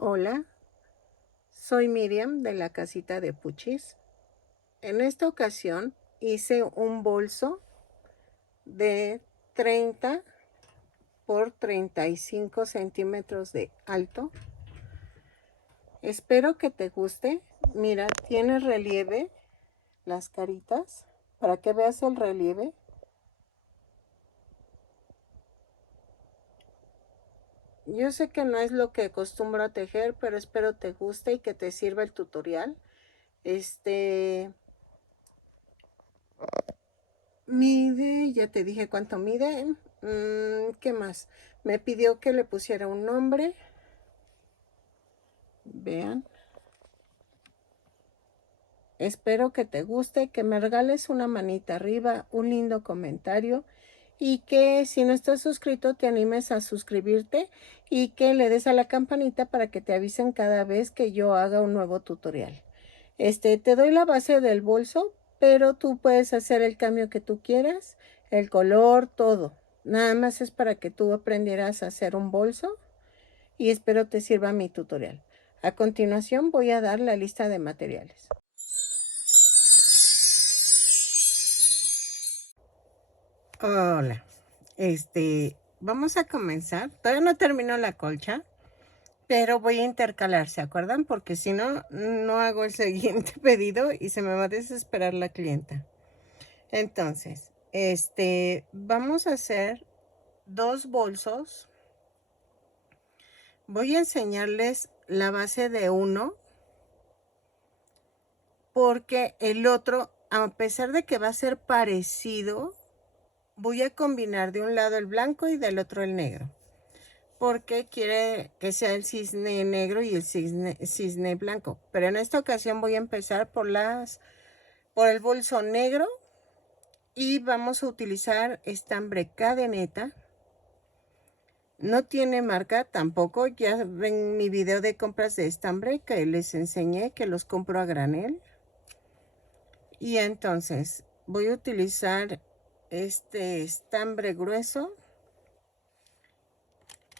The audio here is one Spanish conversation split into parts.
Hola, soy Miriam de la casita de Puchis. En esta ocasión hice un bolso de 30 por 35 centímetros de alto. Espero que te guste. Mira, tiene relieve las caritas para que veas el relieve. Yo sé que no es lo que acostumbro a tejer, pero espero te guste y que te sirva el tutorial. Mide, ya te dije cuánto mide. ¿Qué más? Me pidió que le pusiera un nombre. Vean. Espero que te guste, que me regales una manita arriba, un lindo comentario y que si no estás suscrito te animes a suscribirte y que le des a la campanita para que te avisen cada vez que yo haga un nuevo tutorial. Te doy la base del bolso, pero tú puedes hacer el cambio que tú quieras, el color, todo. Nada más es para que tú aprendieras a hacer un bolso y espero te sirva mi tutorial. A continuación voy a dar la lista de materiales. Hola, vamos a comenzar. Todavía no termino la colcha, pero voy a intercalar, ¿se acuerdan? Porque si no, no hago el siguiente pedido y se me va a desesperar la clienta. Entonces, vamos a hacer dos bolsos. Voy a enseñarles la base de uno, porque el otro, a pesar de que va a ser parecido, voy a combinar de un lado el blanco y del otro el negro, porque quiere que sea el cisne negro y el cisne blanco. Pero en esta ocasión voy a empezar por el bolso negro y vamos a utilizar estambre cadeneta. No tiene marca tampoco. Ya ven mi video de compras de estambre que les enseñé que los compro a granel. Y entonces voy a utilizar este estambre grueso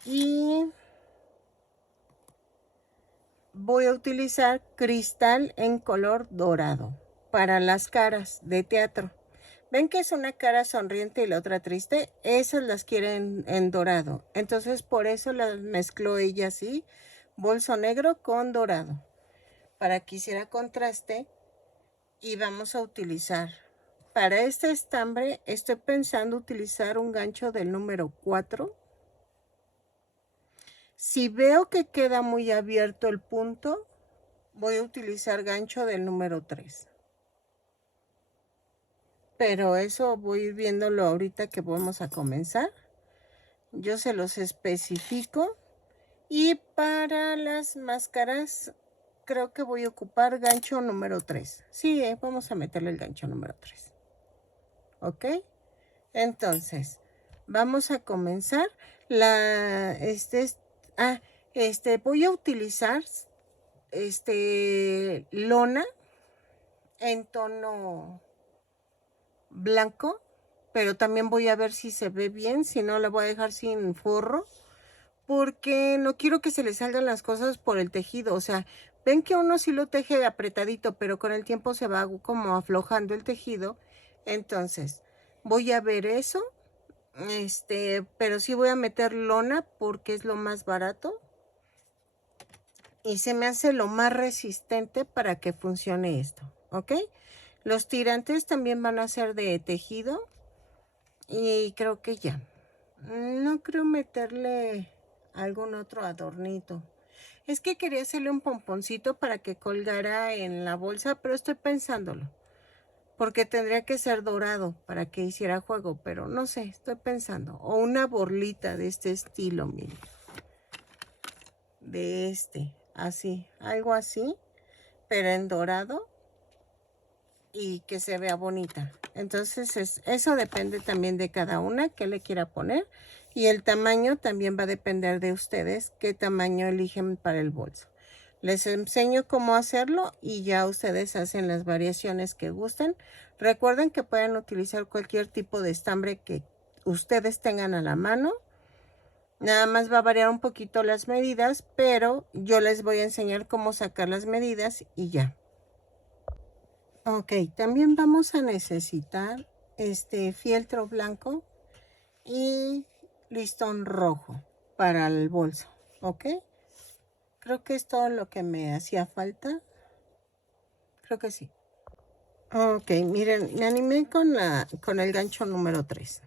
y voy a utilizar cristal en color dorado para las caras de teatro. ¿Ven que es una cara sonriente y la otra triste? Esas las quieren en dorado. Entonces por eso las mezcló ella así, bolso negro con dorado, para que hiciera contraste. Y vamos a utilizar, para este estambre, estoy pensando utilizar un gancho del número 4. Si veo que queda muy abierto el punto, voy a utilizar gancho del número 3. Pero eso voy viéndolo ahorita que vamos a comenzar. Yo se los especifico. Y para las máscaras, creo que voy a ocupar gancho número 3. Sí, vamos a meterle el gancho número 3. ¿Ok? Entonces, vamos a comenzar. Voy a utilizar lona en tono blanco, pero también voy a ver si se ve bien, si no la voy a dejar sin forro, porque no quiero que se le salgan las cosas por el tejido. O sea, ven que uno sí lo teje apretadito, pero con el tiempo se va como aflojando el tejido. Entonces, voy a ver eso. Pero sí voy a meter lona porque es lo más barato y se me hace lo más resistente para que funcione esto, ¿ok? Los tirantes también van a ser de tejido y creo que ya. No creo meterle algún otro adornito. Es que quería hacerle un pomponcito para que colgara en la bolsa, pero estoy pensándolo. Porque tendría que ser dorado para que hiciera juego, pero no sé, estoy pensando. O una borlita de este estilo, miren. De así, algo así, pero en dorado y que se vea bonita. Entonces eso depende también de cada una que le quiera poner. Y el tamaño también va a depender de ustedes qué tamaño eligen para el bolso. Les enseño cómo hacerlo y ya ustedes hacen las variaciones que gusten. Recuerden que pueden utilizar cualquier tipo de estambre que ustedes tengan a la mano. Nada más va a variar un poquito las medidas, pero yo les voy a enseñar cómo sacar las medidas y ya. Ok, también vamos a necesitar este fieltro blanco y listón rojo para el bolso, ¿ok? Creo que es todo lo que me hacía falta. Creo que sí. Ok, miren, me animé con el gancho número 3.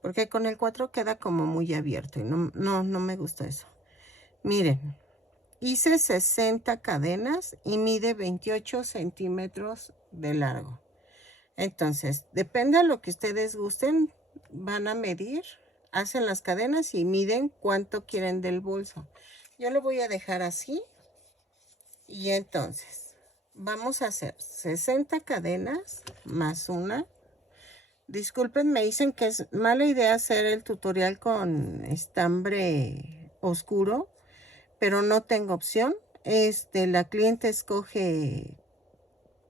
Porque con el 4 queda como muy abierto y no me gusta eso. Miren, hice 60 cadenas y mide 28 centímetros de largo. Entonces, depende de lo que ustedes gusten, van a medir, hacen las cadenas y miden cuánto quieren del bolso. Yo lo voy a dejar así y entonces vamos a hacer 60 cadenas más una. Disculpen, me dicen que es mala idea hacer el tutorial con estambre oscuro, pero no tengo opción. La cliente escoge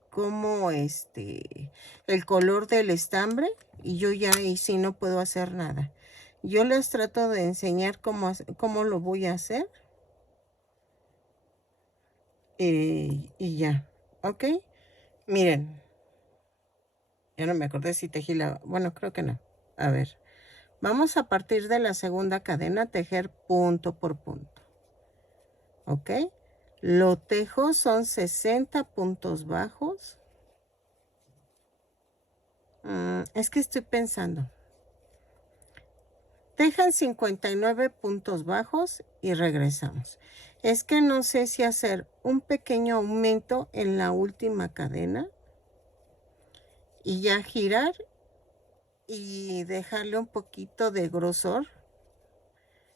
como el color del estambre y yo ya ahí sí no puedo hacer nada. Yo les trato de enseñar cómo lo voy a hacer y ya, ¿ok? Miren, ya no me acordé si tejí la... Bueno, creo que no. A ver, vamos a partir de la segunda cadena, tejer punto por punto, ¿ok? Lo tejo, son 60 puntos bajos. Es que estoy pensando. Tejan 59 puntos bajos y regresamos. Es que no sé si hacer un pequeño aumento en la última cadena y ya girar y dejarle un poquito de grosor.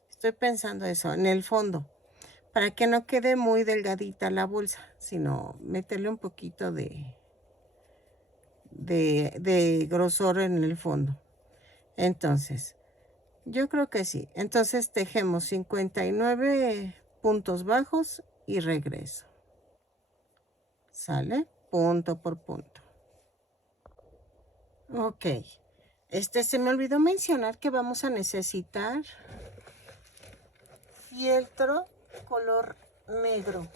Estoy pensando eso en el fondo, para que no quede muy delgadita la bolsa, sino meterle un poquito de grosor en el fondo. Entonces, yo creo que sí. Entonces tejemos 59 puntos bajos y regreso. ¿Sale? Punto por punto. Ok. Se me olvidó mencionar que vamos a necesitar fieltro color negro.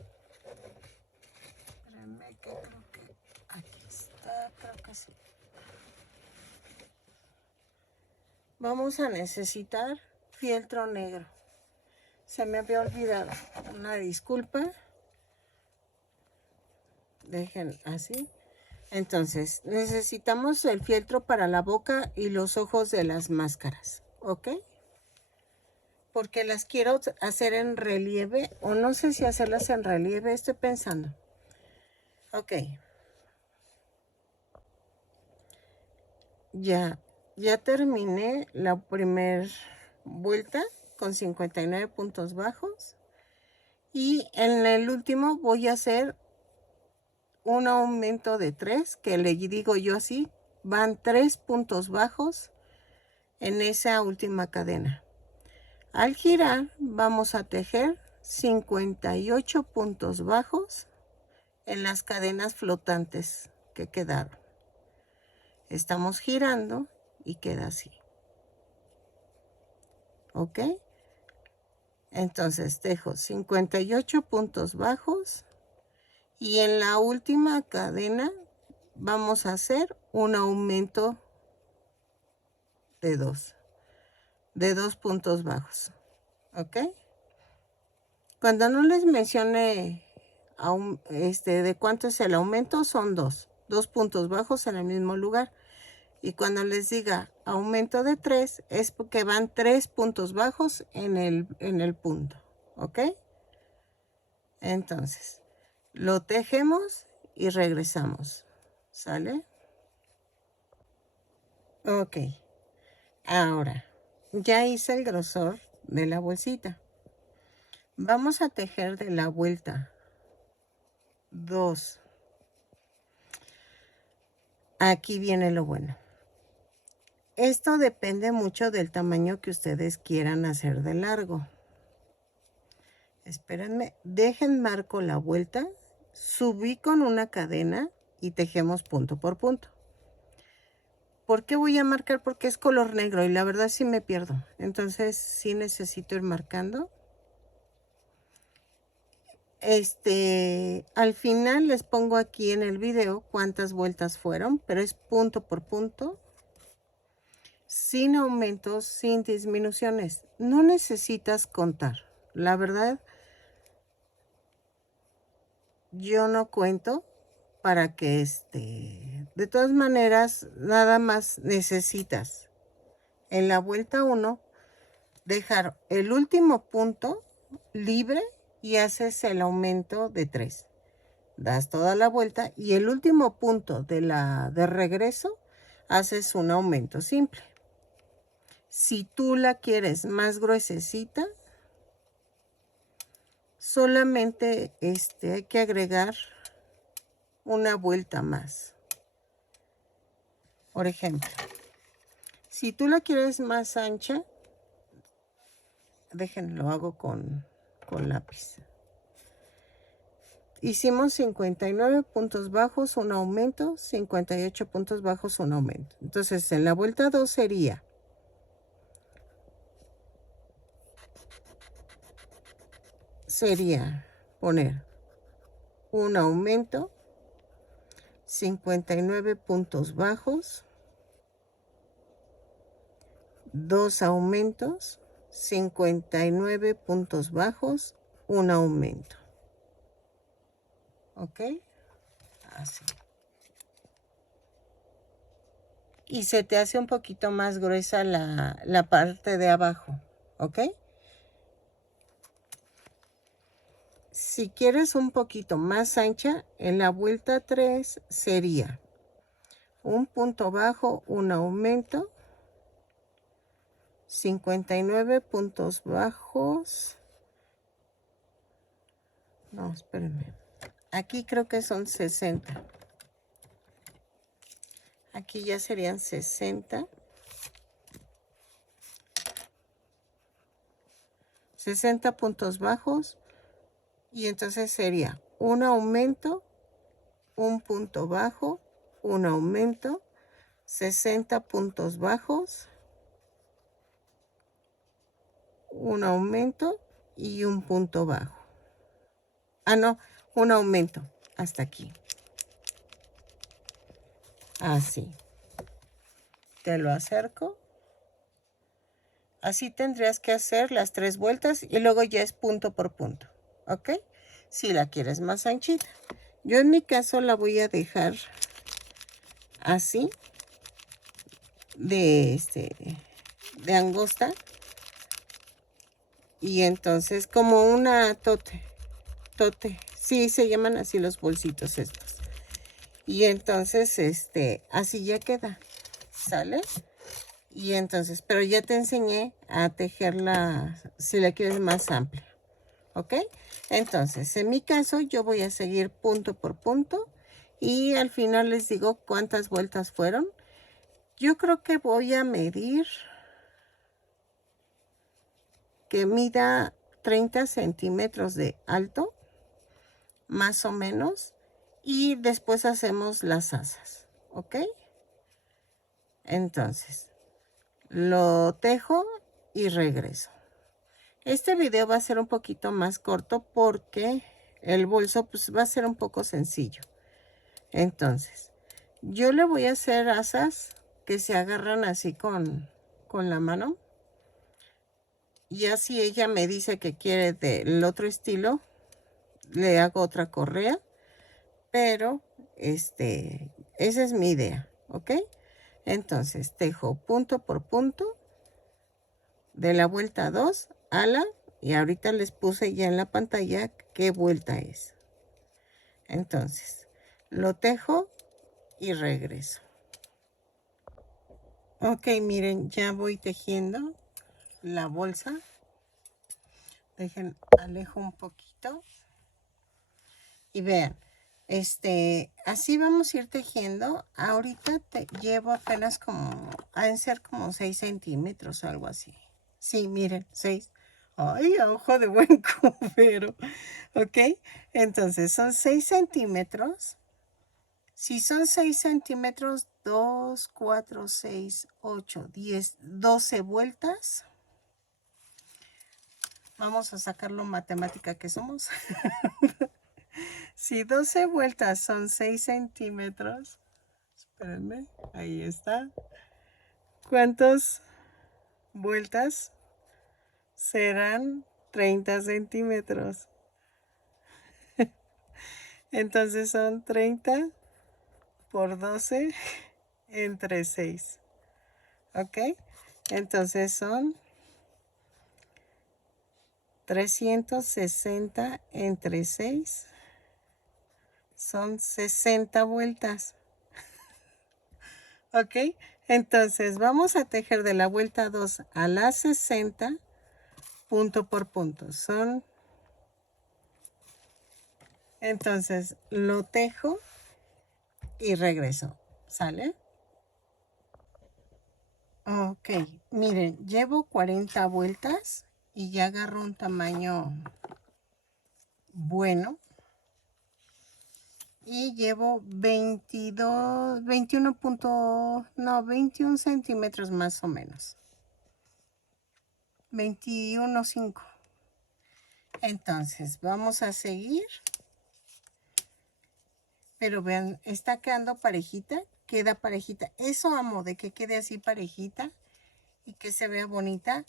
Espérenme que creo que aquí está, creo que sí. Vamos a necesitar fieltro negro. Se me había olvidado. Una disculpa. Dejen así. Entonces, necesitamos el fieltro para la boca y los ojos de las máscaras, ¿ok? Porque las quiero hacer en relieve, o no sé si hacerlas en relieve, estoy pensando. Ok. Ya terminé la primera vuelta con 59 puntos bajos. Y en el último voy a hacer un aumento de 3, que le digo yo así, van 3 puntos bajos en esa última cadena. Al girar vamos a tejer 58 puntos bajos en las cadenas flotantes que quedaron. Estamos girando y queda así. ¿Ok? Entonces tejo 58 puntos bajos y en la última cadena vamos a hacer un aumento de 2 puntos bajos. ¿Ok? Cuando no les mencione de cuánto es el aumento, son 2 puntos bajos en el mismo lugar. Y cuando les diga aumento de 3, es porque van 3 puntos bajos en el punto. ¿Ok? Entonces, lo tejemos y regresamos. ¿Sale? Ok. Ahora, ya hice el grosor de la bolsita. Vamos a tejer de la vuelta 2. Aquí viene lo bueno. Esto depende mucho del tamaño que ustedes quieran hacer de largo. Espérenme, dejen marco la vuelta, subí con una cadena y tejemos punto por punto. ¿Por qué voy a marcar? Porque es color negro y la verdad sí me pierdo. Entonces sí necesito ir marcando. Al final les pongo aquí en el video cuántas vueltas fueron, pero es punto por punto, sin aumentos, sin disminuciones. No necesitas contar. La verdad, yo no cuento para que de todas maneras, nada más necesitas en la vuelta 1 dejar el último punto libre y haces el aumento de 3. Das toda la vuelta y el último punto de regreso haces un aumento simple. Si tú la quieres más gruesecita, solamente hay que agregar una vuelta más. Por ejemplo, si tú la quieres más ancha, déjenlo, hago con lápiz. Hicimos 59 puntos bajos, un aumento, 58 puntos bajos, un aumento. Entonces, en la vuelta 2 sería poner un aumento, 59 puntos bajos, 2 aumentos, 59 puntos bajos, un aumento. ¿Ok? Así. Y se te hace un poquito más gruesa la parte de abajo. ¿Ok? Si quieres un poquito más ancha, en la vuelta 3 sería un punto bajo, un aumento, 59 puntos bajos. No, espérenme. Aquí creo que son 60. Aquí ya serían 60. 60 puntos bajos. Y entonces sería un aumento, un punto bajo, un aumento, 60 puntos bajos, un aumento y un punto bajo. Ah, no, un aumento hasta aquí. Así. Te lo acerco. Así tendrías que hacer las 3 vueltas y luego ya es punto por punto. ¿Ok? Si la quieres más anchita. Yo en mi caso la voy a dejar así. De angosta. Y entonces como una tote. Sí, se llaman así los bolsitos estos. Y entonces, así ya queda. ¿Sale? Y entonces, pero ya te enseñé a tejerla si la quieres más amplia. ¿Ok? Entonces, en mi caso, yo voy a seguir punto por punto. Y al final les digo cuántas vueltas fueron. Yo creo que voy a medir que mida 30 centímetros de alto, más o menos, y después hacemos las asas, ¿ok? Entonces, lo tejo y regreso. Este video va a ser un poquito más corto porque el bolso pues va a ser un poco sencillo. Entonces, yo le voy a hacer asas que se agarran así con la mano. Y así ella me dice que quiere del otro estilo, le hago otra correa, pero esa es mi idea, ¿ok? Entonces tejo punto por punto de la vuelta 2 ala, y ahorita les puse ya en la pantalla qué vuelta es. Entonces lo tejo y regreso. Ok, miren, ya voy tejiendo la bolsa. Dejen, alejo un poquito. Y vean, así vamos a ir tejiendo. Ahorita te llevo apenas como, han ser como 6 centímetros o algo así. Sí, miren, 6. Ay, a ojo de buen cubero. ¿Ok? Entonces son 6 centímetros. Si son 6 centímetros, 2, 4, 6, 8, 10, 12 vueltas. Vamos a sacar lo matemática que somos. Si 12 vueltas son 6 centímetros, espérenme, ahí está. ¿Cuántas vueltas serán 30 centímetros? Entonces son 30 por 12 entre 6. ¿Ok? Entonces son 360 entre 6. Son 60 vueltas. ¿Ok? Entonces vamos a tejer de la vuelta 2 a la 60 punto por punto. Entonces lo tejo y regreso. ¿Sale? Ok, miren, llevo 40 vueltas y ya agarro un tamaño bueno. Y llevo 22, 21 no, 21 centímetros más o menos. 21,5. Entonces, vamos a seguir. Pero vean, está quedando parejita, queda parejita. Eso amo, de que quede así parejita y que se vea bonita.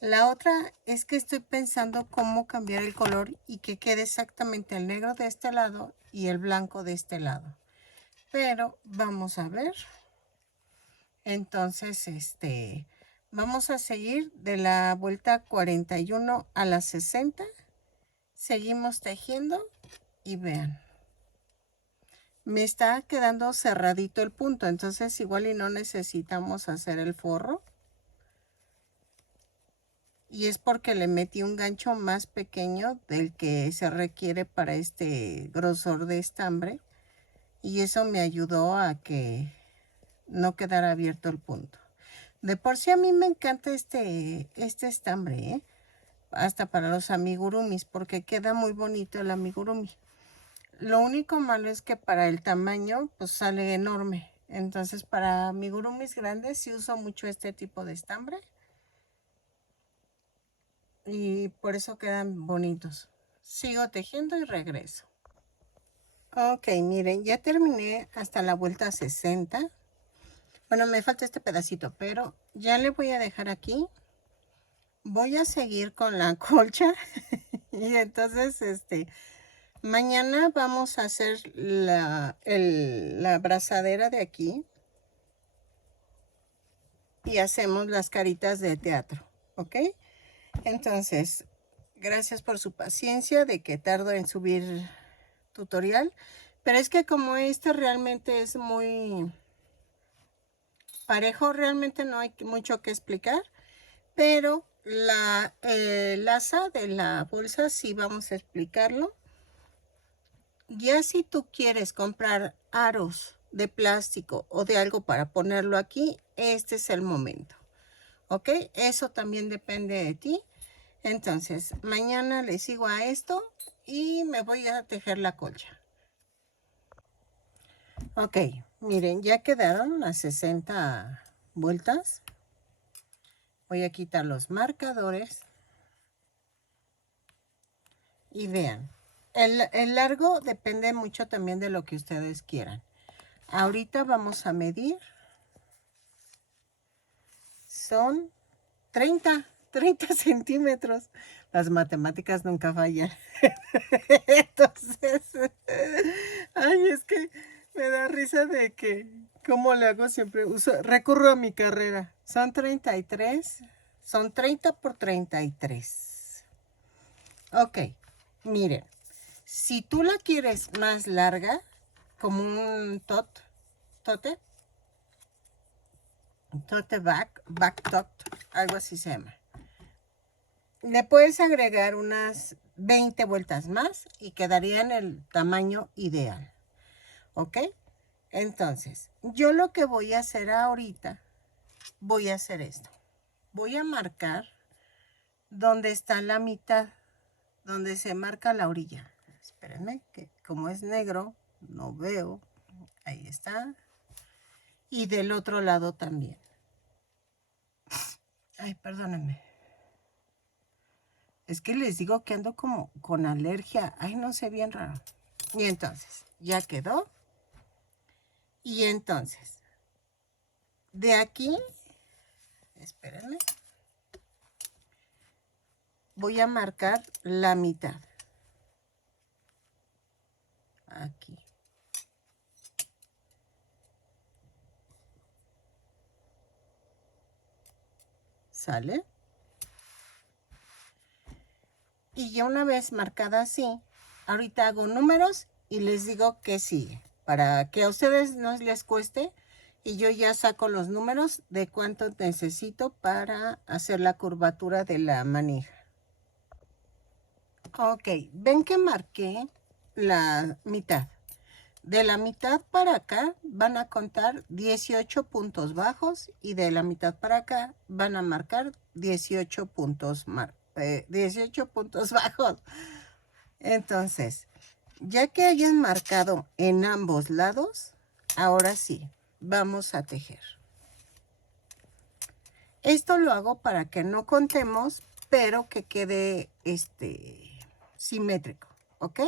La otra es que estoy pensando cómo cambiar el color y que quede exactamente el negro de este lado y el blanco de este lado. Pero vamos a ver. Entonces, vamos a seguir de la vuelta 41 a la 60. Seguimos tejiendo y vean. Me está quedando cerradito el punto, entonces igual y no necesitamos hacer el forro. Y es porque le metí un gancho más pequeño del que se requiere para este grosor de estambre. Y eso me ayudó a que no quedara abierto el punto. De por sí a mí me encanta este estambre, ¿eh? Hasta para los amigurumis, porque queda muy bonito el amigurumi. Lo único malo es que para el tamaño, pues sale enorme. Entonces para amigurumis grandes sí uso mucho este tipo de estambre. Y por eso quedan bonitos. Sigo tejiendo y regreso. Ok, miren, ya terminé hasta la vuelta 60. Bueno, me falta este pedacito, pero ya le voy a dejar aquí. Voy a seguir con la colcha. Y entonces, mañana vamos a hacer la abrazadera de aquí. Y hacemos las caritas de teatro, ¿ok? Entonces, gracias por su paciencia de que tardo en subir tutorial. Pero es que como este realmente es muy parejo, realmente no hay mucho que explicar. Pero el asa de la bolsa sí vamos a explicarlo. Ya si tú quieres comprar aros de plástico o de algo para ponerlo aquí, este es el momento. ¿Ok? Eso también depende de ti. Entonces, mañana le sigo a esto y me voy a tejer la colcha. Ok, miren, ya quedaron las 60 vueltas. Voy a quitar los marcadores. Y vean, el largo depende mucho también de lo que ustedes quieran. Ahorita vamos a medir. Son 30 centímetros. Las matemáticas nunca fallan. Entonces, ay, es que me da risa de que, ¿cómo le hago siempre? Recurro a mi carrera. Son 33, son 30 por 33. Ok, miren, si tú la quieres más larga, como un tote back tot, algo así se llama. Le puedes agregar unas 20 vueltas más y quedaría en el tamaño ideal. ¿Ok? Entonces, yo lo que voy a hacer ahorita, voy a hacer esto. Voy a marcar donde está la mitad, donde se marca la orilla. Espérenme, que como es negro, no veo. Ahí está. Y del otro lado también. Ay, perdónenme. Es que les digo que ando como con alergia. Ay, no sé, bien raro. Y entonces, ya quedó. Y entonces, de aquí, espérenme, voy a marcar la mitad. Aquí. ¿Sale? Y ya una vez marcada así, ahorita hago números y les digo que sigue. Para que a ustedes no les cueste y yo ya saco los números de cuánto necesito para hacer la curvatura de la manija. Ok, ven que marqué la mitad. De la mitad para acá van a contar 18 puntos bajos y de la mitad para acá van a marcar 18 puntos, 18 puntos bajos. Entonces, ya que hayan marcado en ambos lados, ahora sí, vamos a tejer. Esto lo hago para que no contemos, pero que quede simétrico, ¿ok?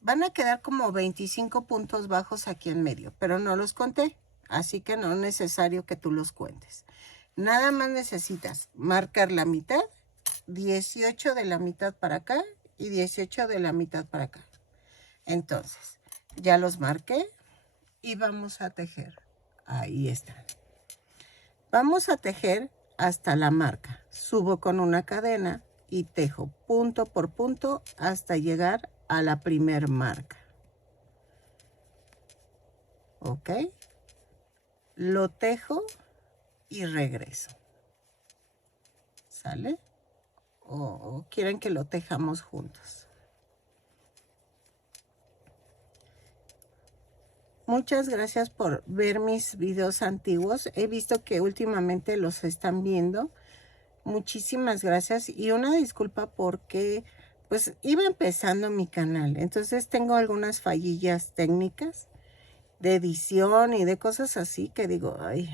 Van a quedar como 25 puntos bajos aquí en medio, pero no los conté, así que no es necesario que tú los cuentes. Nada más necesitas marcar la mitad, 18 de la mitad para acá y 18 de la mitad para acá. Entonces, ya los marqué y vamos a tejer. Ahí están. Vamos a tejer hasta la marca. Subo con una cadena y tejo punto por punto hasta llegar a la primer marca. ¿Ok? Lo tejo y regreso. ¿Sale? ¿O quieren que lo tejamos juntos? Muchas gracias por ver mis videos antiguos. He visto que últimamente los están viendo. Muchísimas gracias y una disculpa porque pues iba empezando mi canal. Entonces tengo algunas fallillas técnicas de edición y de cosas así que digo, ay,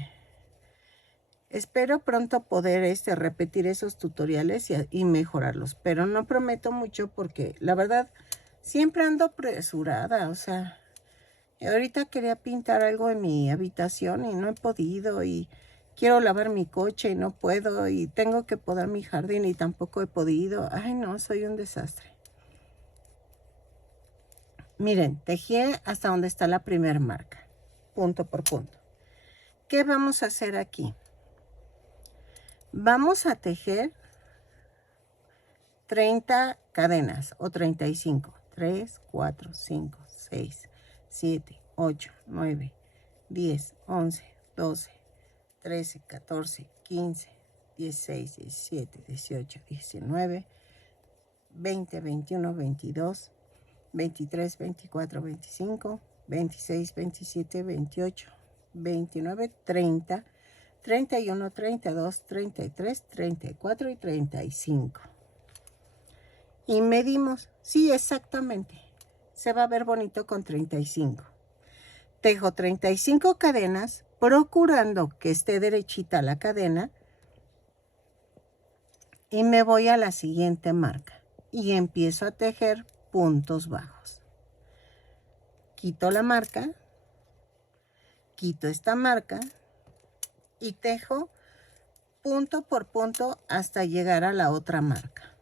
espero pronto poder repetir esos tutoriales y mejorarlos. Pero no prometo mucho porque la verdad siempre ando apresurada, o sea... Ahorita quería pintar algo en mi habitación y no he podido y quiero lavar mi coche y no puedo y tengo que podar mi jardín y tampoco he podido. Ay, no, soy un desastre. Miren, tejí hasta donde está la primera marca, punto por punto. ¿Qué vamos a hacer aquí? Vamos a tejer 30 cadenas o 35. 3, 4, 5, 6, 7, 8, 9, 10, 11, 12, 13, 14, 15, 16, 17, 18, 19, 20, 21, 22, 23, 24, 25, 26, 27, 28, 29, 30, 31, 32, 33, 34 y 35. Y medimos, sí, exactamente. Se va a ver bonito con 35. Tejo 35 cadenas, procurando que esté derechita la cadena. Y me voy a la siguiente marca. Y empiezo a tejer puntos bajos. Quito la marca. Quito esta marca. Y tejo punto por punto hasta llegar a la otra marca.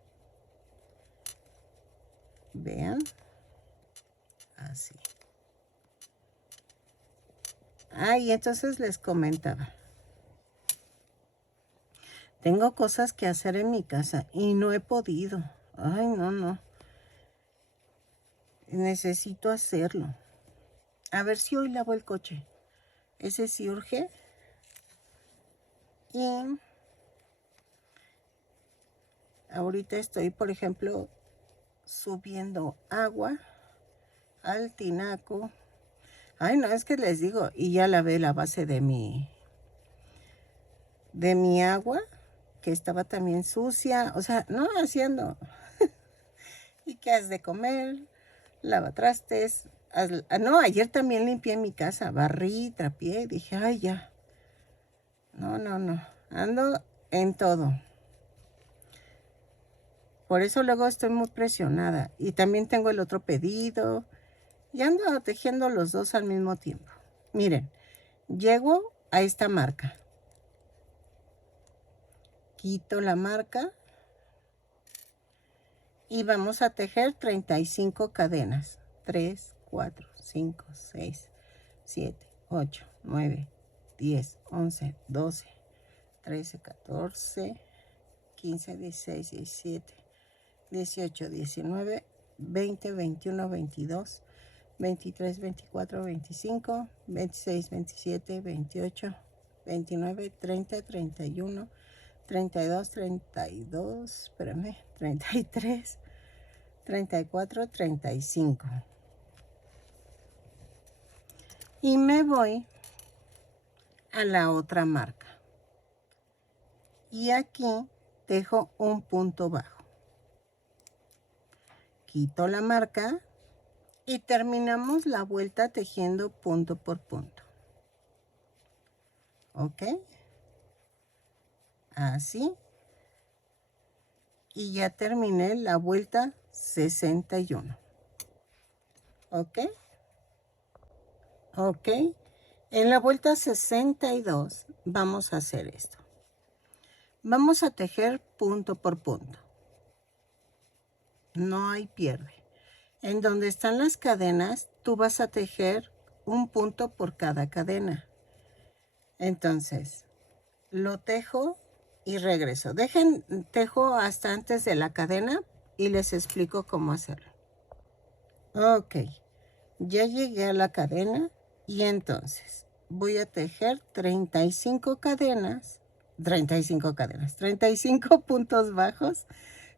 Vean. Así. Y entonces les comentaba. Tengo cosas que hacer en mi casa y no he podido. Ay, no. Necesito hacerlo. A ver si hoy lavo el coche. Ese sí urge. Y ahorita estoy, por ejemplo, subiendo agua al tinaco. Ay, no, es que les digo, y ya lavé la base de mi agua, que estaba también sucia. O sea, no haciendo. ¿Y qué has de comer? Lavatrastes. No, ayer también limpié mi casa, barrí, trapié, dije, ay, ya. No, no, no, ando en todo. Por eso luego estoy muy presionada. Y también tengo el otro pedido. Y ando tejiendo los dos al mismo tiempo. Miren, llego a esta marca. Quito la marca. Y vamos a tejer 35 cadenas. 3, 4, 5, 6, 7, 8, 9, 10, 11, 12, 13, 14, 15, 16, 17, 18, 19, 20, 21, 22, 23, 24, 25, 26, 27, 28, 29, 30, 31, 32, 32, espérame, 33, 34, 35. Y me voy a la otra marca. Y aquí dejo un punto bajo. Quito la marca y terminamos la vuelta tejiendo punto por punto. ¿Ok? Así. Y ya terminé la vuelta 61. ¿Ok? Ok. En la vuelta 62 vamos a hacer esto. Vamos a tejer punto por punto. No hay pierde. En donde están las cadenas, tú vas a tejer un punto por cada cadena. Entonces, lo tejo y regreso. Tejo hasta antes de la cadena y les explico cómo hacerlo. Ok, ya llegué a la cadena y entonces voy a tejer 35 puntos bajos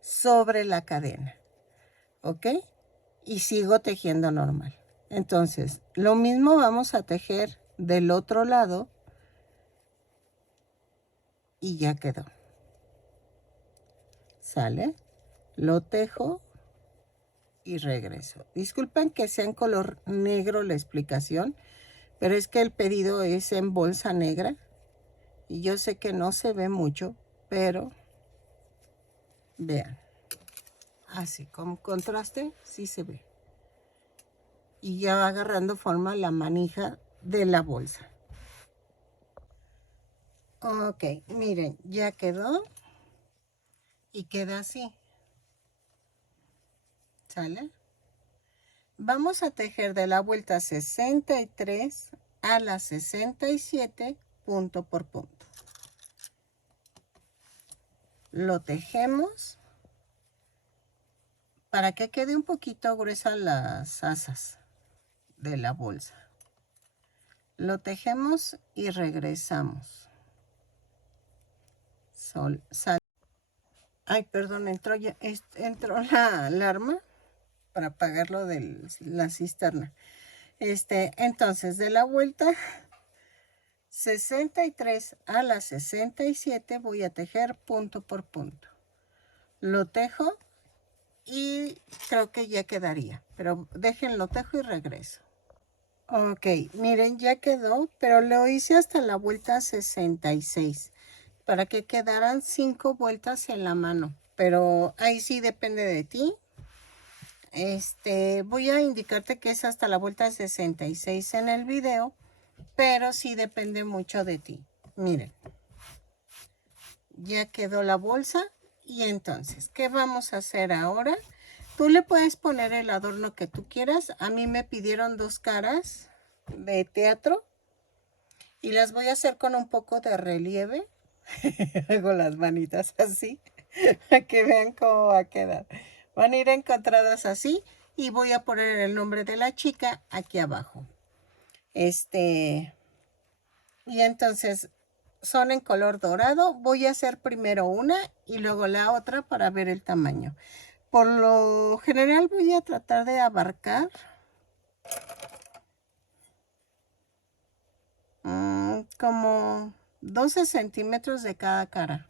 sobre la cadena. ¿Ok? Y sigo tejiendo normal. Entonces, lo mismo vamos a tejer del otro lado y ya quedó. ¿Sale? Lo tejo y regreso. Disculpen que sea en color negro la explicación, pero es que el pedido es en bolsa negra y yo sé que no se ve mucho, pero vean. Así, con contraste, sí se ve. Y ya va agarrando forma la manija de la bolsa. Ok, miren, ya quedó y queda así. ¿Sale? Vamos a tejer de la vuelta 63 a la 67 punto por punto. Lo tejemos para que quede un poquito gruesa las asas de la bolsa. Lo tejemos y regresamos. Ay, perdón, entró la alarma para apagarlo de la cisterna. Entonces, de la vuelta 63 a la 67 voy a tejer punto por punto. Lo tejo y creo que ya quedaría, pero déjenlo tejo y regreso. Ok, miren, ya quedó, pero lo hice hasta la vuelta 66 para que quedaran 5 vueltas en la mano, pero ahí sí depende de ti. Voy a indicarte que es hasta la vuelta 66 en el video, pero sí depende mucho de ti. Miren, ya quedó la bolsa y entonces, ¿qué vamos a hacer ahora? Tú le puedes poner el adorno que tú quieras. A mí me pidieron 2 caras de teatro y las voy a hacer con un poco de relieve. Hago las manitas así para que vean cómo va a quedar. Van a ir encontradas así y voy a poner el nombre de la chica aquí abajo. Y entonces son en color dorado. Voy a hacer primero una y luego la otra para ver el tamaño. Por lo general voy a tratar de abarcar como 12 centímetros de cada cara.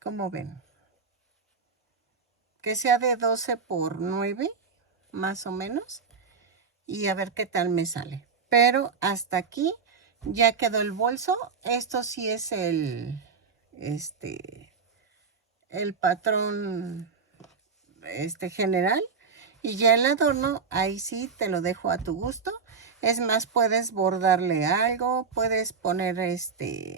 ¿Cómo ven? Que sea de 12 por 9, más o menos. y a ver qué tal me sale. Pero hasta aquí ya quedó el bolso. Esto sí es el patrón general. Y ya el adorno, ahí sí te lo dejo a tu gusto. Es más, puedes bordarle algo, puedes poner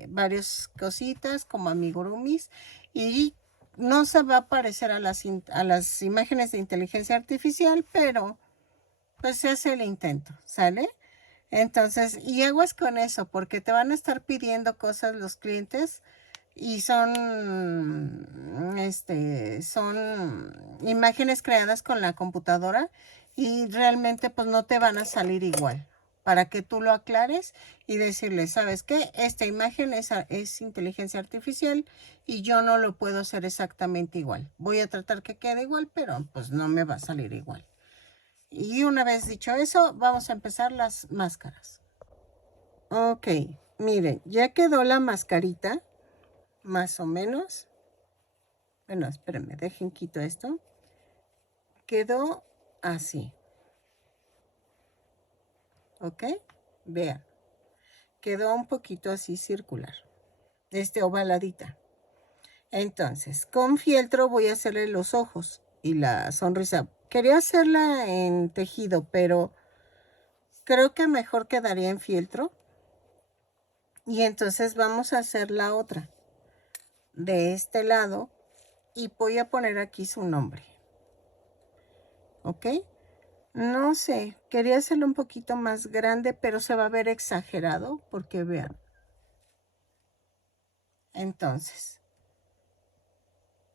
varias cositas como amigurumis y no se va a parecer a las imágenes de inteligencia artificial, pero pues se hace el intento, ¿sale? Entonces, y aguas con eso, porque te van a estar pidiendo cosas los clientes y son imágenes creadas con la computadora y realmente pues no te van a salir igual. Para que tú lo aclares y decirle, ¿sabes qué? Esta imagen es inteligencia artificial y yo no lo puedo hacer exactamente igual. Voy a tratar que quede igual, pero pues no me va a salir igual. Y una vez dicho eso, vamos a empezar las máscaras. Ok, miren, ya quedó la mascarita, más o menos. Bueno, espérenme, dejen quito esto. Quedó así. ¿Ok? Vean. Quedó un poquito así circular. Ovaladita. Entonces, con fieltro voy a hacerle los ojos y la sonrisa. Quería hacerla en tejido, pero creo que mejor quedaría en fieltro. Y entonces vamos a hacer la otra. De este lado. Y voy a poner aquí su nombre. ¿Ok? No sé, quería hacerlo un poquito más grande, pero se va a ver exagerado porque vean. Entonces,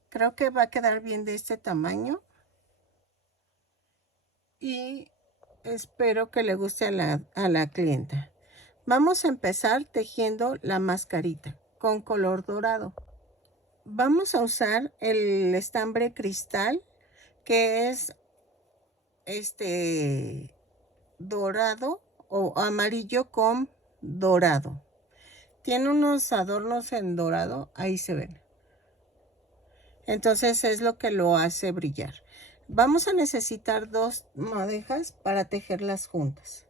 creo que va a quedar bien de este tamaño. Y espero que le guste a la clienta. Vamos a empezar tejiendo la mascarita con color dorado. Vamos a usar el estambre cristal, que es dorado o amarillo con dorado. Tiene unos adornos en dorado, ahí se ven. Entonces es lo que lo hace brillar. Vamos a necesitar 2 madejas para tejerlas juntas.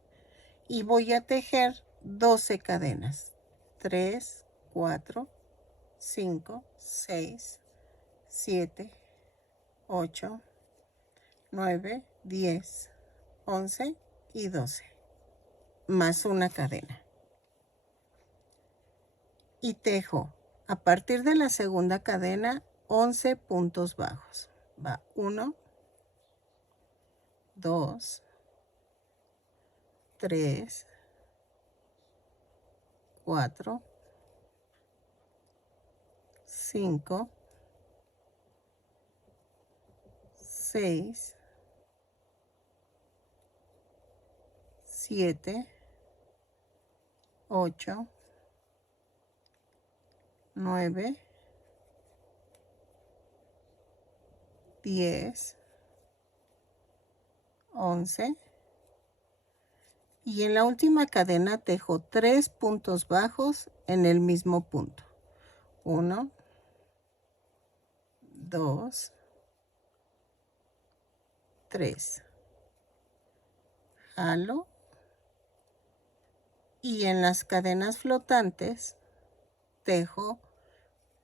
Y voy a tejer 12 cadenas. 3, 4, 5, 6, 7, 8, 9, 10, 11 y 12. Más una cadena. Y tejo a partir de la segunda cadena 11 puntos bajos. Va 1, 2, 3, 4, 5, 6, 7, 8, 9, 10, 11 y en la última cadena tejo 3 puntos bajos en el mismo punto. 1, 2, 3. Jalo y en las cadenas flotantes tejo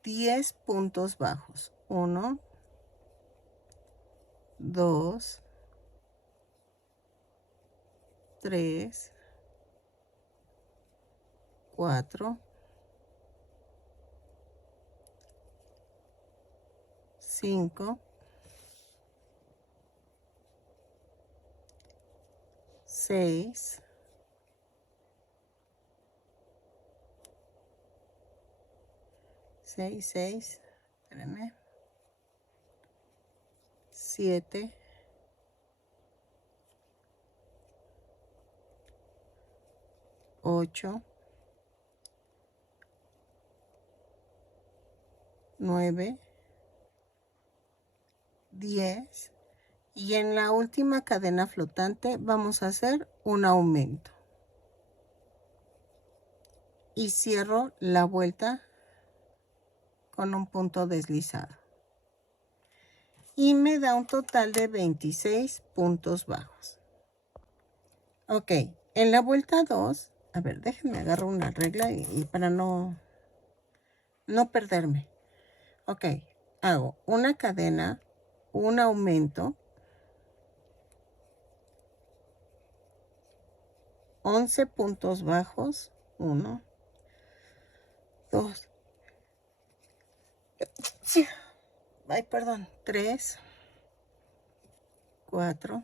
10 puntos bajos. 1, 2, 3, 4, 5, 6, 6, espérenme, 7, 8, 9, 10 y en la última cadena flotante vamos a hacer un aumento y cierro la vuelta con un punto deslizado y me da un total de 26 puntos bajos. Ok, en la vuelta 2, a ver, déjenme agarrar una regla y para no perderme. Ok, hago una cadena, un aumento, 11 puntos bajos, 1, 2, ay, perdón, 3, 4,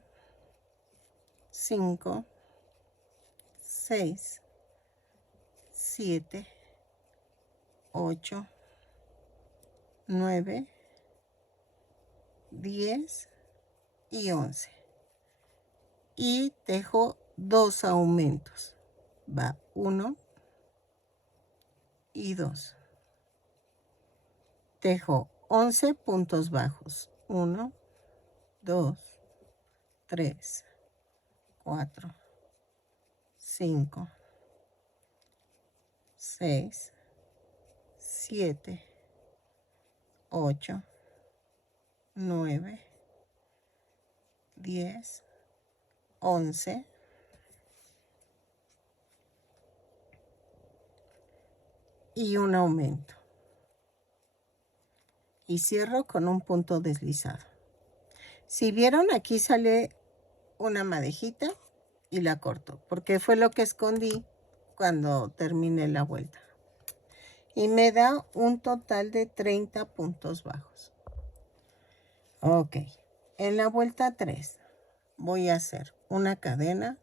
5, 6, 7, 8, 9, 10 y 11. Y dejo 2 aumentos. Va 1 y 2. Dejo 11 puntos bajos. 1, 2, 3, 4, 5, 6, 7, 8, 9, 10, 11 y un aumento. Y cierro con un punto deslizado. Si vieron, aquí sale una madejita y la corto, porque fue lo que escondí cuando terminé la vuelta. Y me da un total de 30 puntos bajos. Ok, en la vuelta 3 voy a hacer una cadena,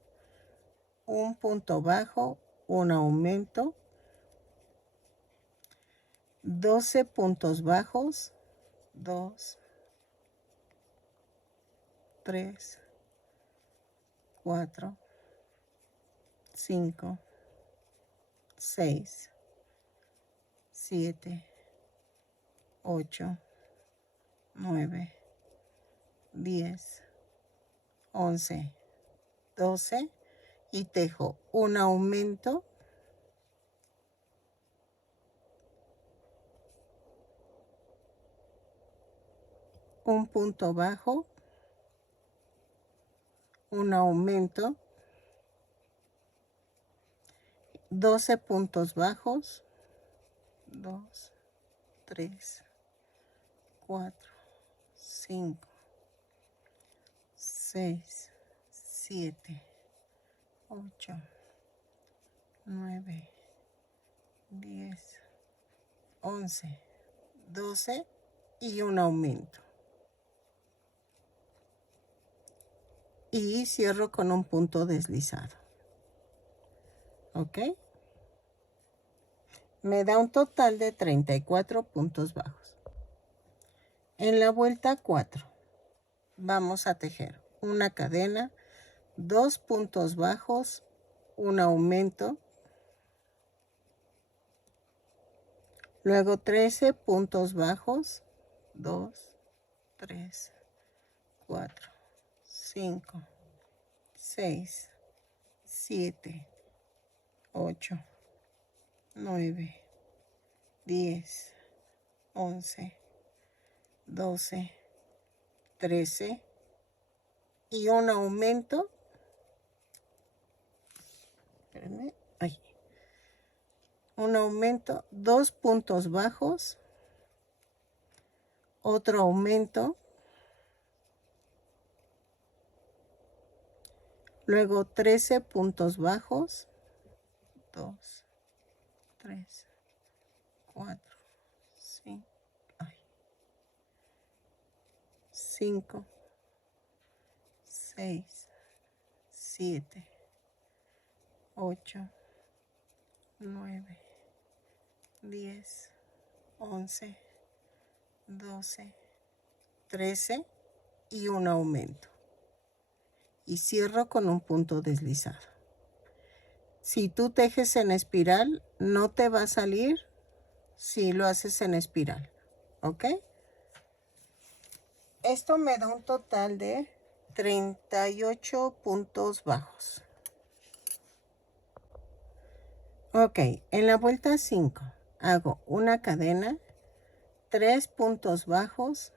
un punto bajo, un aumento, 12 puntos bajos, 2, 3, 4, 5, 6, 7, 8, 9, 10, 11, 12 y tejo un aumento, un punto bajo, un aumento, 12 puntos bajos, 2, 3, 4, 5, 6, 7, 8, 9, 10, 11, 12 y un aumento. Y cierro con un punto deslizado. ¿Ok? Me da un total de 34 puntos bajos. En la vuelta 4 vamos a tejer una cadena, 2 puntos bajos, un aumento, luego 13 puntos bajos, 2, 3, 4, 5, 6, 7, 8, 9, 10, 11, 12, 13 y un aumento. Espérenme, ay, un aumento, 2 puntos bajos, otro aumento, luego 13 puntos bajos, 2, 3, 4, 5, 5, 6, 7, 8, 9, 10, 11, 12, 13 y un aumento. Y cierro con un punto deslizado. Si tú tejes en espiral, no te va a salir si lo haces en espiral. ¿Ok? Esto me da un total de 38 puntos bajos. Ok, en la vuelta 5 hago una cadena, 3 puntos bajos,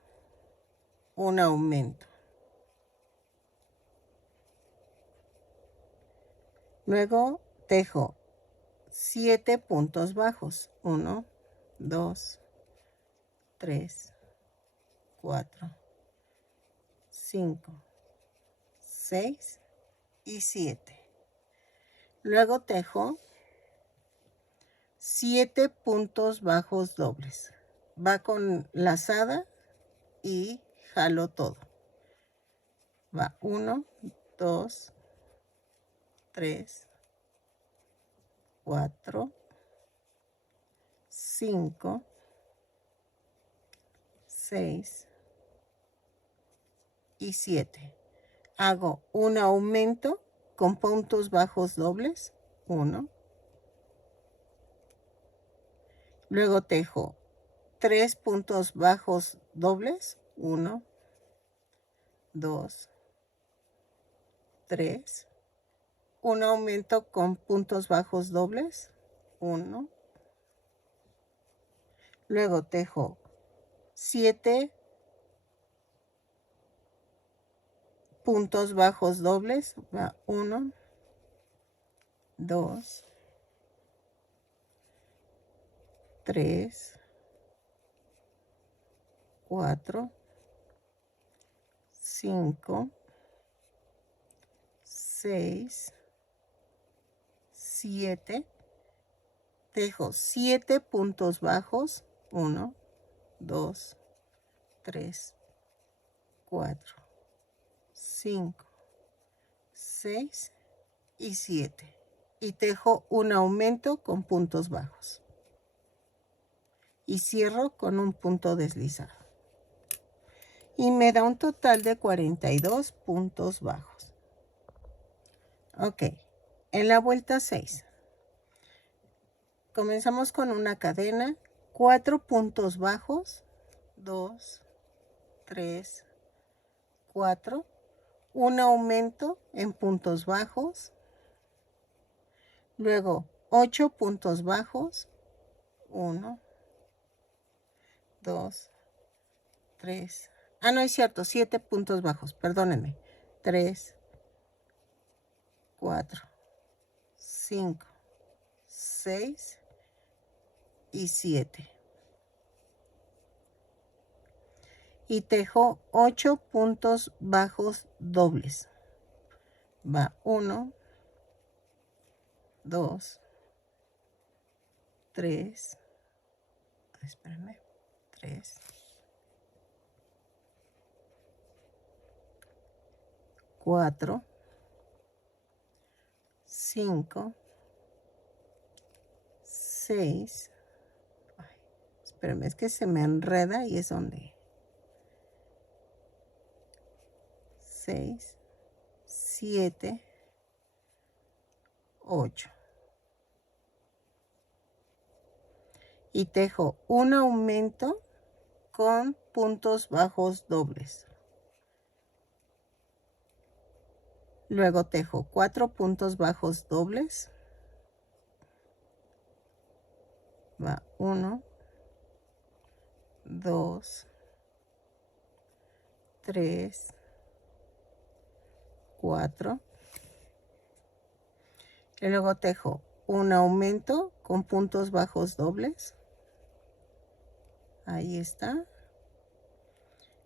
un aumento. Luego tejo 7 puntos bajos. 1, 2, 3, 4, 5, 6 y 7. Luego tejo 7 puntos bajos dobles. Va con lazada y jalo todo. Va 1, 2, 3, 4, 5, 6 y 7. Hago un aumento con puntos bajos dobles. 1. Luego tejo 3 puntos bajos dobles. 1, 2, 3. Un aumento con puntos bajos dobles. 1. Luego tejo 7 puntos bajos dobles. 1, 2, 3, 4, 5, 6, 7. Tejo 7 puntos bajos. 1, 2, 3, 4, 5, 6 y 7. Y tejo un aumento con puntos bajos. Y cierro con un punto deslizado. Y me da un total de 42 puntos bajos. Ok, en la vuelta 6. Comenzamos con una cadena, 4 puntos bajos, 2, 3, 4, un aumento en puntos bajos, luego 8 puntos bajos, 1, 2, 3, no es cierto, 7 puntos bajos, perdónenme, 3, 4, 5, 6 y 7. Y tejo 8 puntos bajos dobles. Va 1, 2, 3, espérenme, 3, 4, 5, 6, espérenme, es que se me enreda y es donde 6, 7, 8. Y tejo un aumento con puntos bajos dobles. Luego tejo 4 puntos bajos dobles. Va 1, 2, 3, 4. Y luego tejo un aumento con puntos bajos dobles. Ahí está.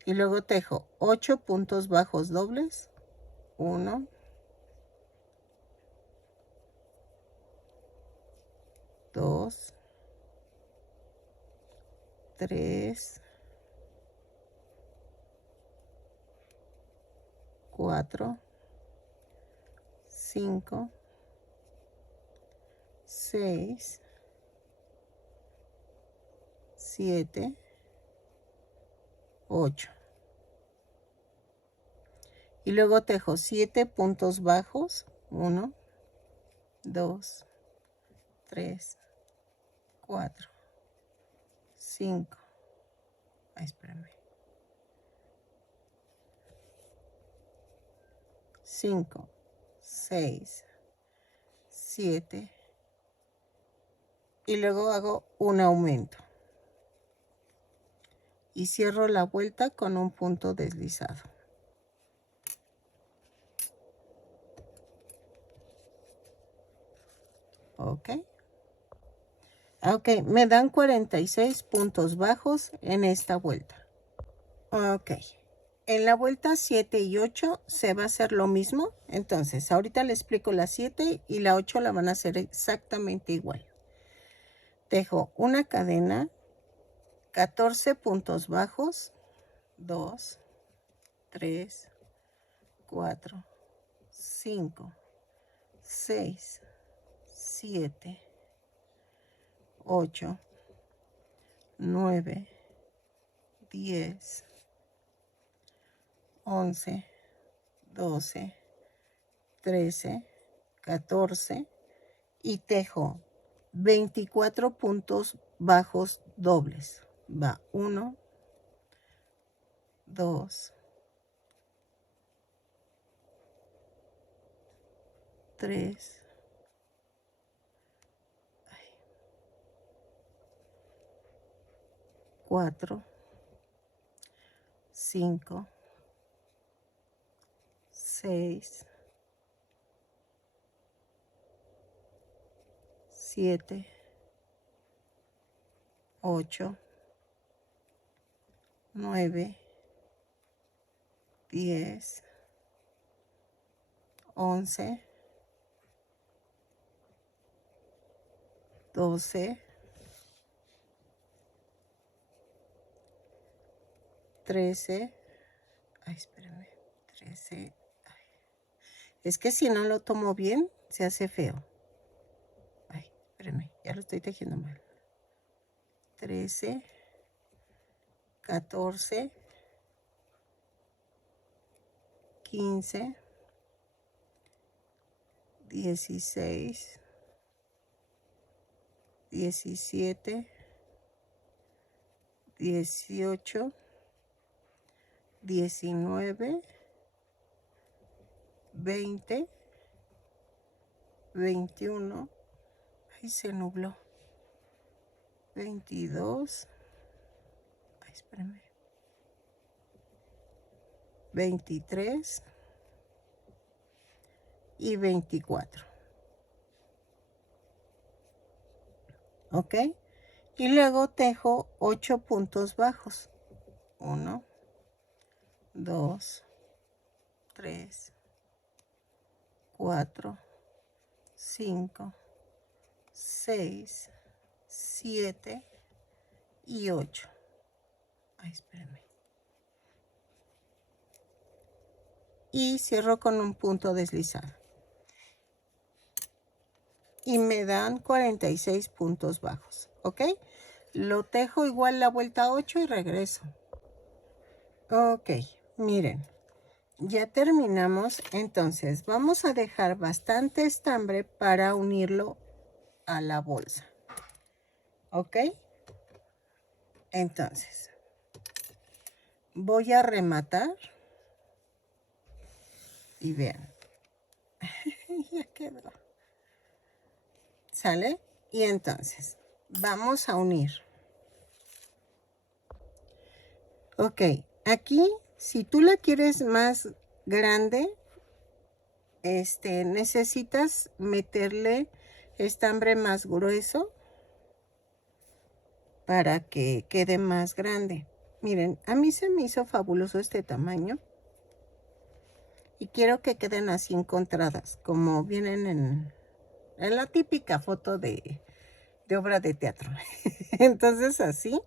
Y luego tejo 8 puntos bajos dobles. 1, 2, 3, 4, 5, 6, 7, 8. Y luego tejo 7 puntos bajos. 1, 2, 3, 4, 5. Espérame. 5, 6, 7. Y luego hago un aumento. Y cierro la vuelta con un punto deslizado. Ok. Ok, me dan 46 puntos bajos en esta vuelta. Ok. En la vuelta 7 y 8 se va a hacer lo mismo. Entonces, ahorita le explico la 7 y la 8 la van a hacer exactamente igual. Tejo una cadena, 14 puntos bajos, 2, 3, 4, 5, 6, 7, 8, 9, 10, 11, 12, 13, 14 y tejo 24 puntos bajos dobles. Va 1, 2, 3, 4, 5, 6, 7, 8, 9, 10, 11, 12, 13. Ay, espérame. 13. Ay. Es que si no lo tomo bien, se hace feo. Ay, espérame, ya lo estoy tejiendo mal. 13, 14, 15, 16, 17, 18, 19, 20, 21. Ay, se nubló. 22. Ay, espérame. 23 y 24. ¿Ok? Y luego tejo 8 puntos bajos. 1, 2, 3, 4, 5, 6, 7 y 8. Ay, espérame. Y cierro con un punto deslizado. Y me dan 46 puntos bajos. ¿Ok? Lo tejo igual la vuelta 8 y regreso. Ok, miren. Ya terminamos. Entonces vamos a dejar bastante estambre para unirlo a la bolsa. ¿Ok? Entonces voy a rematar. Y vean. Ya quedó. ¿Sale? Y entonces vamos a unir. Ok, aquí si tú la quieres más grande, necesitas meterle estambre más grueso para que quede más grande. Miren, a mí se me hizo fabuloso este tamaño. Y quiero que queden así encontradas, como vienen en la típica foto de obra de teatro. Entonces así.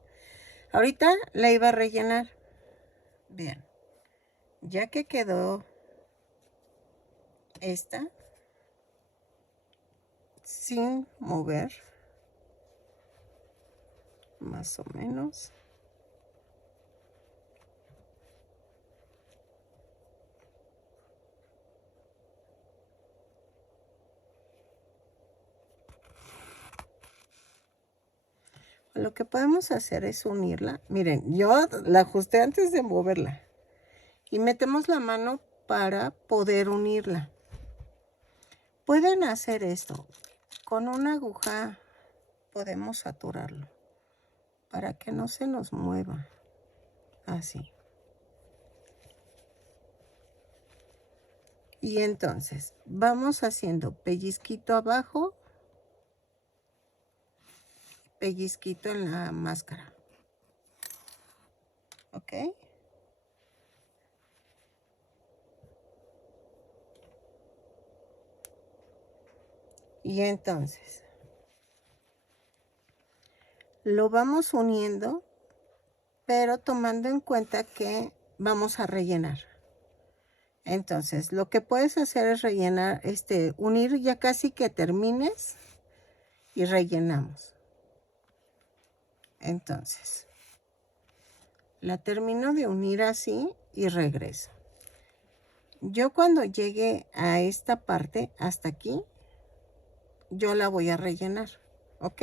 Ahorita la iba a rellenar. Bien. Ya que quedó esta sin mover, más o menos. Lo que podemos hacer es unirla. Miren, yo la ajusté antes de moverla. Y metemos la mano para poder unirla. Pueden hacer esto. Con una aguja podemos saturarlo para que no se nos mueva. Así. Y entonces vamos haciendo pellizquito abajo pellizquito en la máscara. ¿Ok? Y entonces lo vamos uniendo, pero tomando en cuenta que vamos a rellenar. Entonces, lo que puedes hacer es rellenar, unir ya casi que termines y rellenamos. Entonces, la termino de unir así y regreso. Yo cuando llegue a esta parte, hasta aquí, yo la voy a rellenar, ¿ok?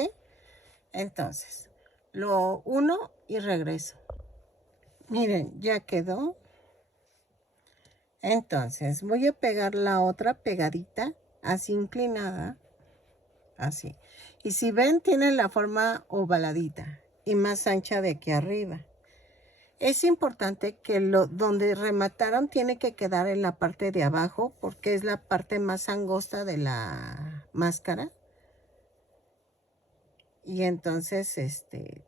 Entonces, lo uno y regreso. Miren, ya quedó. Entonces, voy a pegar la otra pegadita, así inclinada, así. Y si ven, tiene la forma ovaladita y más ancha de aquí arriba. Es importante que donde remataron tiene que quedar en la parte de abajo, porque es la parte más angosta de la máscara. Y entonces,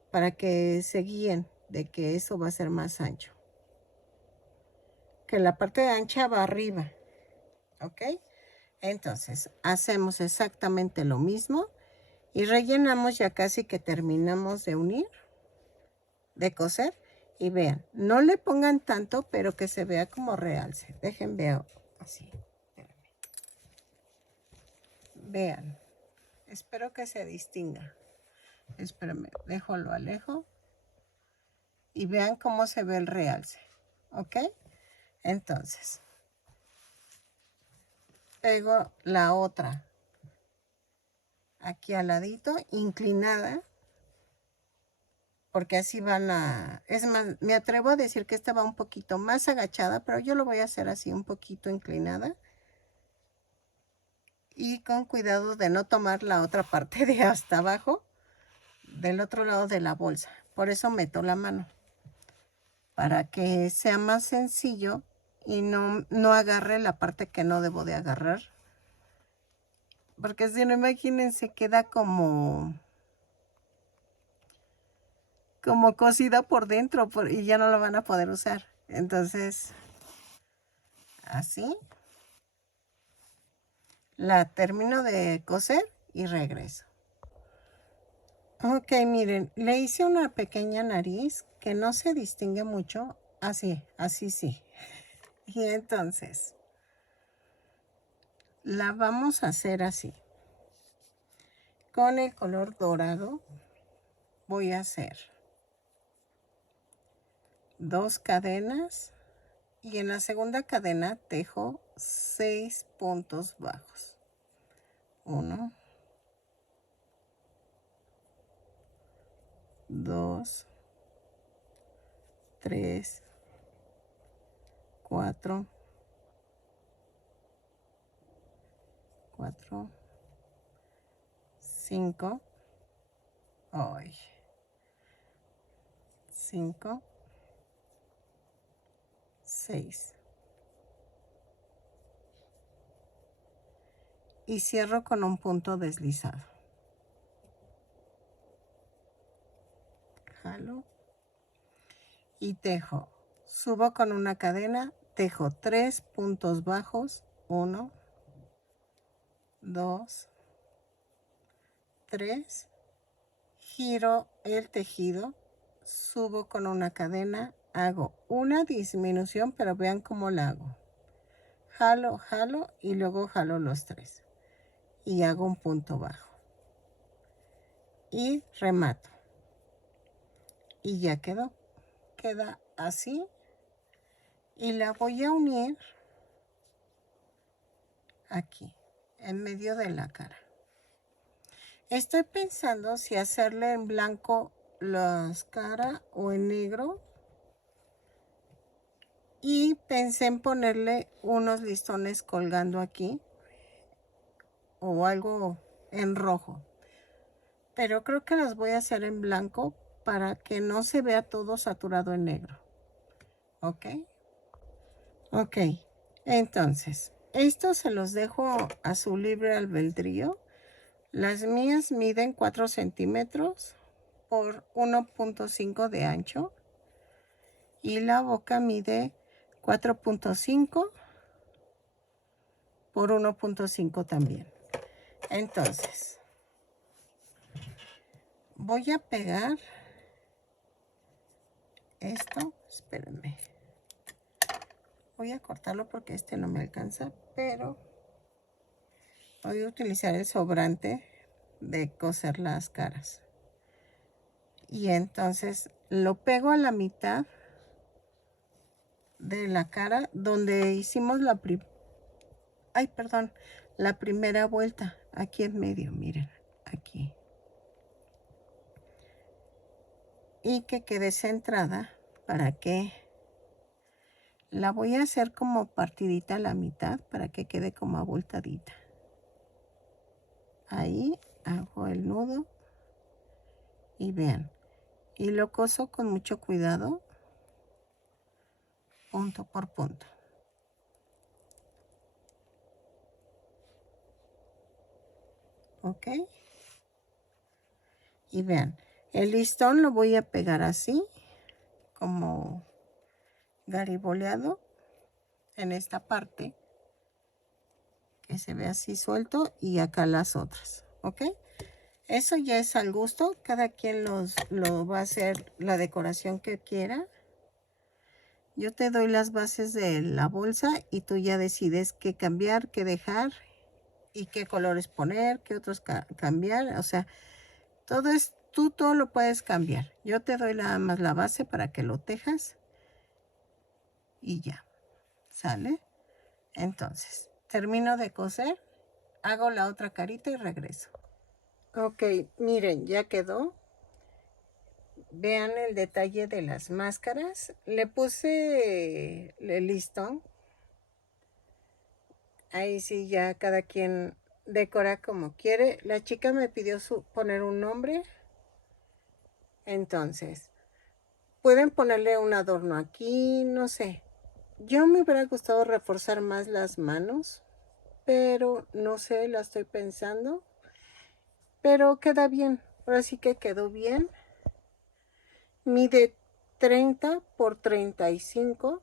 para que se guíen de que eso va a ser más ancho. Que la parte ancha va arriba, ¿ok? Entonces, hacemos exactamente lo mismo y rellenamos, ya casi que terminamos de unir, de coser. Y vean, no le pongan tanto, pero que se vea como realce. Dejen ver así. Espérenme. Vean, espero que se distinga. Espérenme, lo alejo. Y vean cómo se ve el realce. ¿Ok? Entonces, pego la otra aquí al ladito, inclinada, porque así van a... Es más, me atrevo a decir que esta va un poquito más agachada, pero yo lo voy a hacer así un poquito inclinada. Y con cuidado de no tomar la otra parte de hasta abajo, del otro lado de la bolsa. Por eso meto la mano, para que sea más sencillo y no agarre la parte que no debo de agarrar. Porque si no, imagínense, queda como cosida por dentro y ya no lo van a poder usar. Entonces, así. La termino de coser y regreso. Ok, miren, le hice una pequeña nariz que no se distingue mucho. Así sí. Y entonces, la vamos a hacer así. Con el color dorado voy a hacer 2 cadenas y en la segunda cadena tejo 6 puntos bajos. 1, 2, 3, 4, 5, 5, 6. Y cierro con un punto deslizado. Jalo y tejo. Subo con una cadena, tejo 3 puntos bajos. 1, 2, 3. Giro el tejido, subo con una cadena, hago una disminución, pero vean cómo la hago. Jalo y luego jalo los 3 y hago un punto bajo y remato y ya quedó. Queda así y la voy a unir aquí en medio de la cara. Estoy pensando si hacerle en blanco las caras o en negro. Y pensé en ponerle unos listones colgando aquí o algo en rojo. Pero creo que las voy a hacer en blanco para que no se vea todo saturado en negro. ¿Ok? Ok. Entonces, estos se los dejo a su libre albedrío. Las mías miden 4 centímetros por 1.5 de ancho. Y la boca mide 4.5 por 1.5 también. Entonces, voy a pegar esto. Espérenme. Voy a cortarlo porque este no me alcanza, pero voy a utilizar el sobrante de coser las caras. Y entonces lo pego a la mitad de la cara donde hicimos la primera vuelta. Aquí en medio, miren, aquí. Y que quede centrada para que la voy a hacer como partidita a la mitad para que quede como abultadita. Ahí hago el nudo y vean. Y lo coso con mucho cuidado, punto por punto. ¿Ok? Y vean, el listón lo voy a pegar así, como gariboleado en esta parte, que se ve así suelto, y acá las otras. ¿Ok? Eso ya es al gusto, cada quien lo va a hacer la decoración que quiera. Yo te doy las bases de la bolsa y tú ya decides qué cambiar, qué dejar y qué colores poner, qué otros cambiar. O sea, tú todo lo puedes cambiar. Yo te doy nada más la base para que lo tejas y ya, ¿sale? Entonces, termino de coser, hago la otra carita y regreso. Ok, miren, ya quedó. Vean el detalle de las máscaras. Le puse el listón. Ahí sí ya cada quien decora como quiere. La chica me pidió poner un nombre. Entonces, pueden ponerle un adorno aquí, no sé. Yo me hubiera gustado reforzar más las manos, pero no sé, la estoy pensando. Pero queda bien. Ahora sí que quedó bien. Mide 30 por 35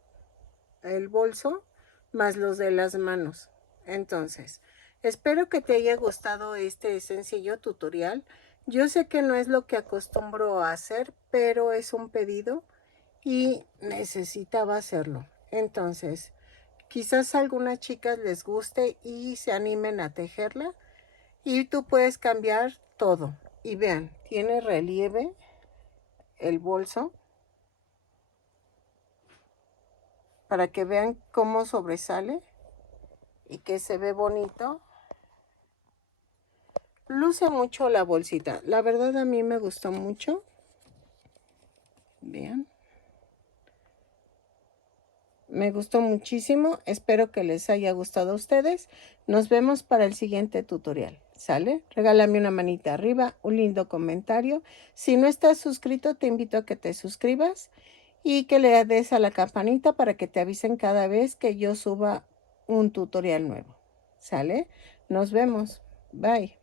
el bolso, más los de las manos. Entonces, espero que te haya gustado este sencillo tutorial. Yo sé que no es lo que acostumbro a hacer, pero es un pedido y necesitaba hacerlo. Entonces, quizás a algunas chicas les guste y se animen a tejerla. Y tú puedes cambiar todo. Y vean, tiene relieve el bolso para que vean cómo sobresale y que se ve bonito. Luce mucho la bolsita. La verdad a mí me gustó mucho. Vean. Me gustó muchísimo. Espero que les haya gustado a ustedes. Nos vemos para el siguiente tutorial. ¿Sale? Regálame una manita arriba, un lindo comentario. Si no estás suscrito, te invito a que te suscribas y que le des a la campanita para que te avisen cada vez que yo suba un tutorial nuevo. ¿Sale? Nos vemos. Bye.